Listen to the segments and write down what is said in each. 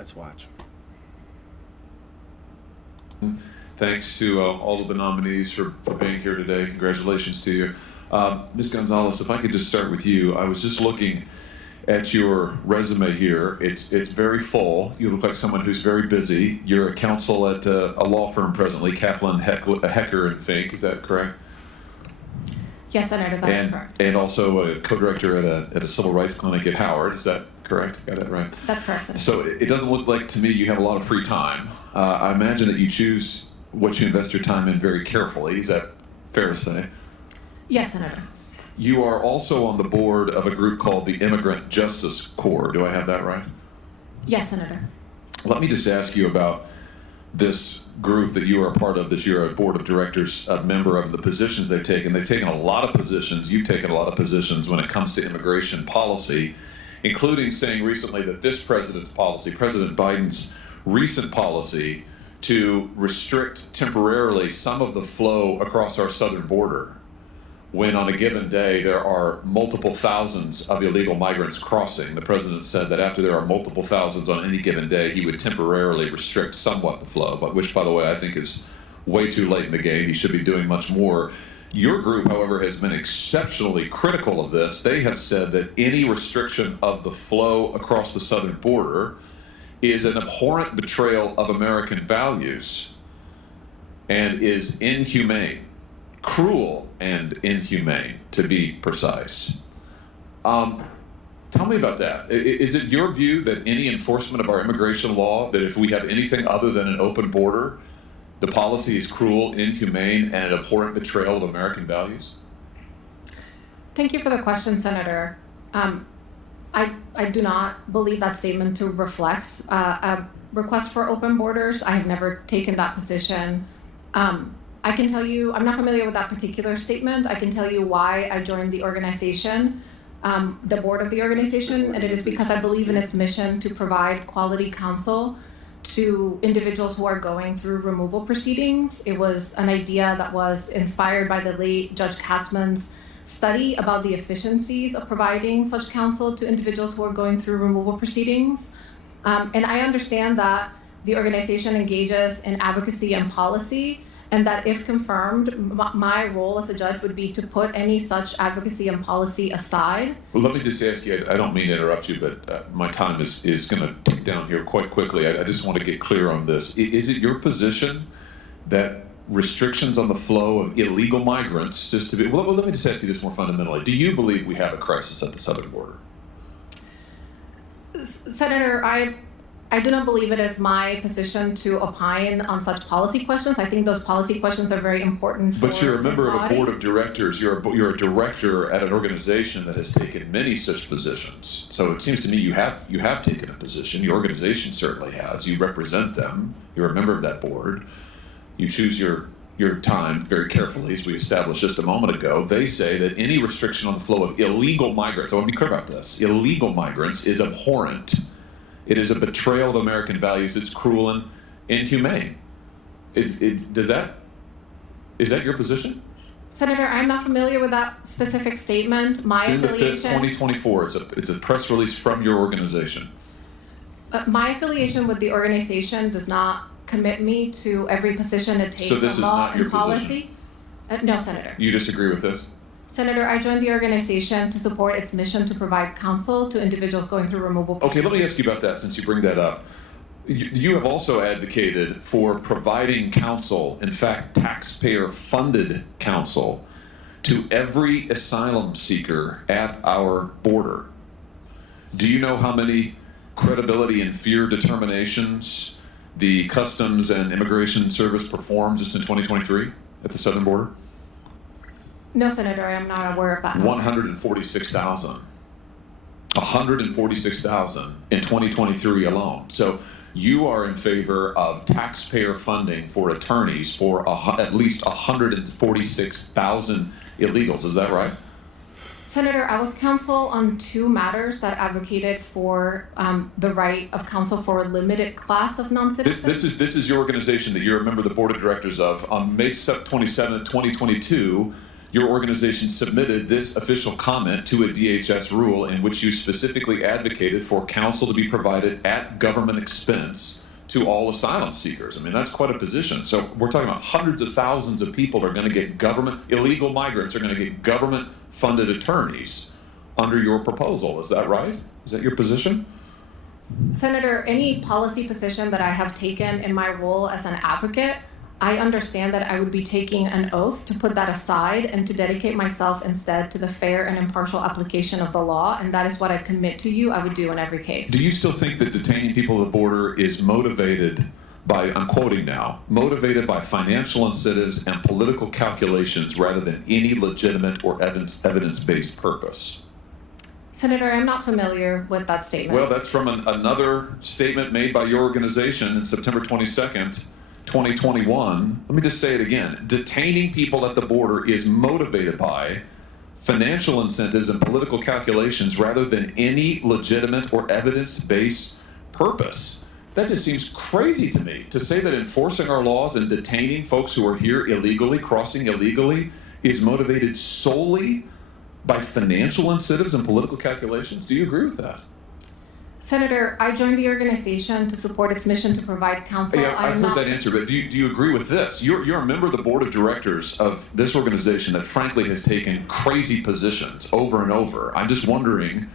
Let's watch. Thanks to all of the nominees for being here today. Congratulations to you. Ms. Gonzalez, if I could just start with you. I was just looking at your resume here. It's very full. You look like someone who's very busy. You're a counsel at a law firm presently, Kaplan, Hecker and Fink. Is that correct? Yes, Senator, that is correct. And also a co-director at a civil rights clinic at Howard. Is that correct? Got that right? That's correct, Senator. So it doesn't look like to me you have a lot of free time. I imagine that you choose what you invest your time in very carefully. Is that fair to say? Yes, Senator. You are also on the board of a group called the Immigrant Justice Corps. Do I have that right? Yes, Senator. Let me just ask you about this group that you are a part of, that you're a board of directors, a member of, the positions they've taken. They've taken a lot of positions. You've taken a lot of positions when it comes to immigration policy, including saying recently that this president's policy, President Biden's recent policy to restrict temporarily some of the flow across our southern border, when on a given day there are multiple thousands of illegal migrants crossing. The president said that after there are multiple thousands on any given day, he would temporarily restrict somewhat the flow, but which, by the way, I think is way too late in the game. He should be doing much more. Your group, however, has been exceptionally critical of this. They have said that any restriction of the flow across the southern border is an abhorrent betrayal of American values and is inhumane. Cruel and inhumane, to be precise. Tell me about that. Is it your view that any enforcement of our immigration law, that if we have anything other than an open border, the policy is cruel, inhumane, and an abhorrent betrayal of American values? Thank you for the question, Senator. I do not believe that statement to reflect a request for open borders. I have never taken that position. I can tell you, I'm not familiar with that particular statement. I can tell you why I joined the organization, the board of the organization, and it is because I believe in its mission to provide quality counsel to individuals who are going through removal proceedings. It was an idea that was inspired by the late Judge Katzman's study about the efficiencies of providing such counsel to individuals who are going through removal proceedings. And I understand that the organization engages in advocacy and policy, and that if confirmed, my role as a judge would be to put any such advocacy and policy aside. Well, let me just ask you, I don't mean to interrupt you, but my time is going to tick down here quite quickly. I just want to get clear on this. Is it your position that restrictions on the flow of illegal migrants, just to be, well, let me just ask you this more fundamentally. Do you believe we have a crisis at the southern border? Senator, I do not believe it is my position to opine on such policy questions. I think those policy questions are very important for But you're a member of a board of body. directors. You're a director at an organization that has taken many such positions. So it seems to me you have taken a position. Your organization certainly has. You represent them. You're a member of that board. You choose your time very carefully, as we established just a moment ago. They say that any restriction on the flow of illegal migrants, I want to be clear about this, illegal migrants is abhorrent. It is a betrayal of American values. It's cruel and inhumane. Is that your position? Senator, I'm not familiar with that specific statement. My June the 5th, affiliation, 2024. It's a press release from your organization. my affiliation with the organization does not commit me to every position it takes So this on is law not your and policy. No, Senator. You disagree with this? Senator, I joined the organization to support its mission to provide counsel to individuals going through removal. Okay, let me ask you about that since you bring that up. You have also advocated for providing counsel, in fact, taxpayer-funded counsel, to every asylum seeker at our border. Do you know how many credibility and fear determinations the Customs and Immigration Service performed just in 2023 at the southern border? No, Senator, I am not aware of that. 146,000. 146,000 in 2023 alone. So you are in favor of taxpayer funding for attorneys for at least 146,000 illegals. Is that right? Senator, I was counsel on two matters that advocated for the right of counsel for a limited class of non-citizens. This is your organization that you're a member of the board of directors of. On May 27, 2022, your organization submitted this official comment to a DHS rule in which you specifically advocated for counsel to be provided at government expense to all asylum seekers. I mean, that's quite a position. So we're talking about hundreds of thousands of people are going to get illegal migrants are going to get government-funded attorneys under your proposal. Is that right? Is that your position? Senator, any policy position that I have taken in my role as an advocate, I understand that I would be taking an oath to put that aside and to dedicate myself instead to the fair and impartial application of the law, and that is what I commit to you I would do in every case. Do you still think that detaining people at the border is motivated by, I'm quoting now, motivated by financial incentives and political calculations rather than any legitimate or evidence-based purpose? Senator, I'm not familiar with that statement. Well, that's from another statement made by your organization in September 22nd, 2021. Let me just say it again. Detaining people at the border is motivated by financial incentives and political calculations rather than any legitimate or evidence-based purpose. That just seems crazy to me, to say that enforcing our laws and detaining folks who are here illegally, crossing illegally, is motivated solely by financial incentives and political calculations. Do you agree with that? Senator, I joined the organization to support its mission to provide counsel. Yeah, I've heard that answer, but do you agree with this? You're a member of the board of directors of this organization that frankly has taken crazy positions over and over. I'm just wondering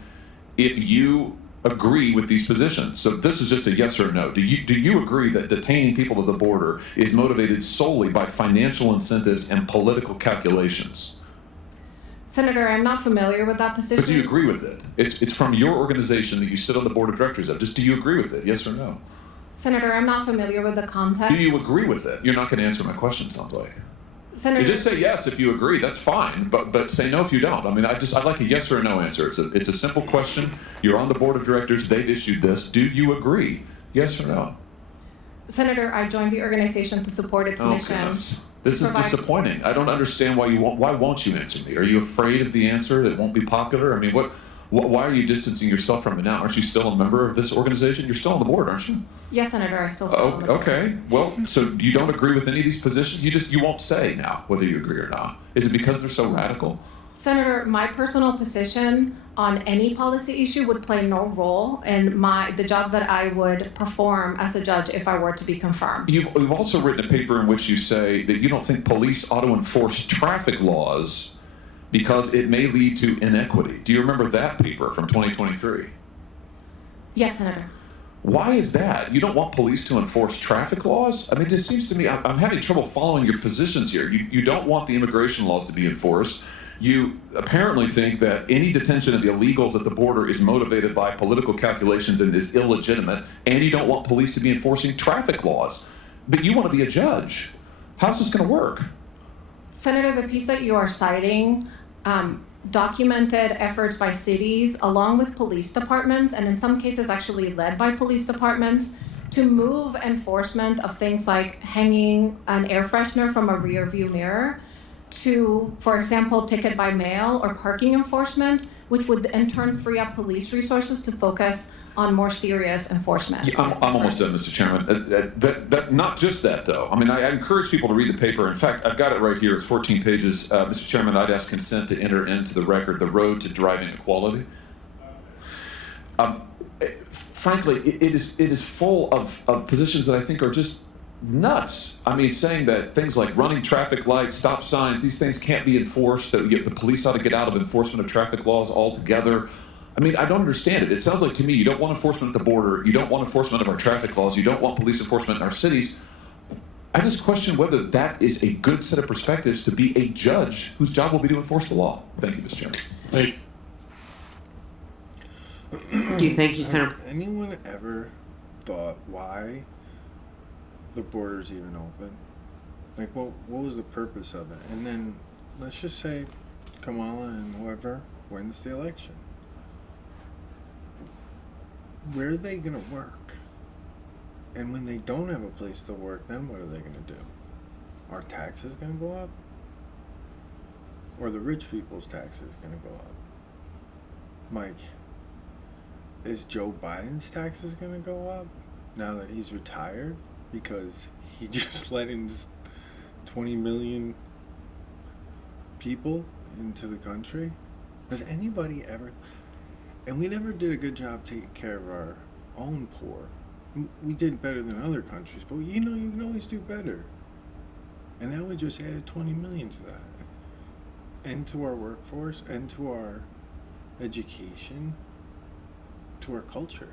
if you agree with these positions. So this is just a yes or no. Do you agree that detaining people at the border is motivated solely by financial incentives and political calculations? Senator, I'm not familiar with that position. But do you agree with it? It's from your organization that you sit on the board of directors of. Just do you agree with it? Yes or no? Senator, I'm not familiar with the context. Do you agree with it? You're not going to answer my question, sounds like. Senator, You just say yes if you agree. That's fine. But say no if you don't. I mean, I'd like a yes or a no answer. It's a simple question. You're on the board of directors. They've issued this. Do you agree? Yes or no? Senator, I joined the organization to support its mission. Goodness. This is disappointing. I don't understand why won't you answer me? Are you afraid of the answer that it won't be popular? I mean, why are you distancing yourself from it now? Aren't you still a member of this organization? You're still on the board, aren't you? Yes, Senator, I still sit on the board. Okay. Well, so you don't agree with any of these positions? You won't say now whether you agree or not. Is it because they're so radical? Senator, my personal position on any policy issue would play no role in the job that I would perform as a judge if I were to be confirmed. You've also written a paper in which you say that you don't think police ought to enforce traffic laws because it may lead to inequity. Do you remember that paper from 2023? Yes, Senator. Why is that? You don't want police to enforce traffic laws? I mean, it just seems to me, I'm having trouble following your positions here. You don't want the immigration laws to be enforced. You apparently think that any detention of the illegals at the border is motivated by political calculations and is illegitimate, and you don't want police to be enforcing traffic laws. But you want to be a judge. How's this going to work? Senator, the piece that you are citing documented efforts by cities along with police departments, and in some cases actually led by police departments, to move enforcement of things like hanging an air freshener from a rear view mirror to, for example, ticket by mail or parking enforcement, which would in turn free up police resources to focus on more serious enforcement. Yeah, I'm almost done, Mr. Chairman. Not just that, though. I mean, I encourage people to read the paper. In fact, I've got it right here. It's 14 pages. Mr. Chairman, I'd ask consent to enter into the record the road to driving equality. Frankly, it is full of positions that I think are just nuts. I mean, saying that things like running traffic lights, stop signs, these things can't be enforced, that the police ought to get out of enforcement of traffic laws altogether. I mean, I don't understand it. It sounds like to me you don't want enforcement at the border, you don't want enforcement of our traffic laws, you don't want police enforcement in our cities. I just question whether that is a good set of perspectives to be a judge whose job will be to enforce the law. Thank you, Mr. Chairman. Thank you, Senator. Has anyone ever thought why the border's even open? Like, what was the purpose of it? And then let's just say Kamala and whoever wins the election. Where are they going to work? And when they don't have a place to work, then what are they going to do? Are taxes going to go up? Or the rich people's taxes going to go up? Mike, is Joe Biden's taxes going to go up now that he's retired? Because he just let in 20 million people into the country? Has anybody ever? And we never did a good job taking care of our own poor. We did better than other countries, but you know you can always do better. And now we just added 20 million to that, and to our workforce, and to our education, to our culture.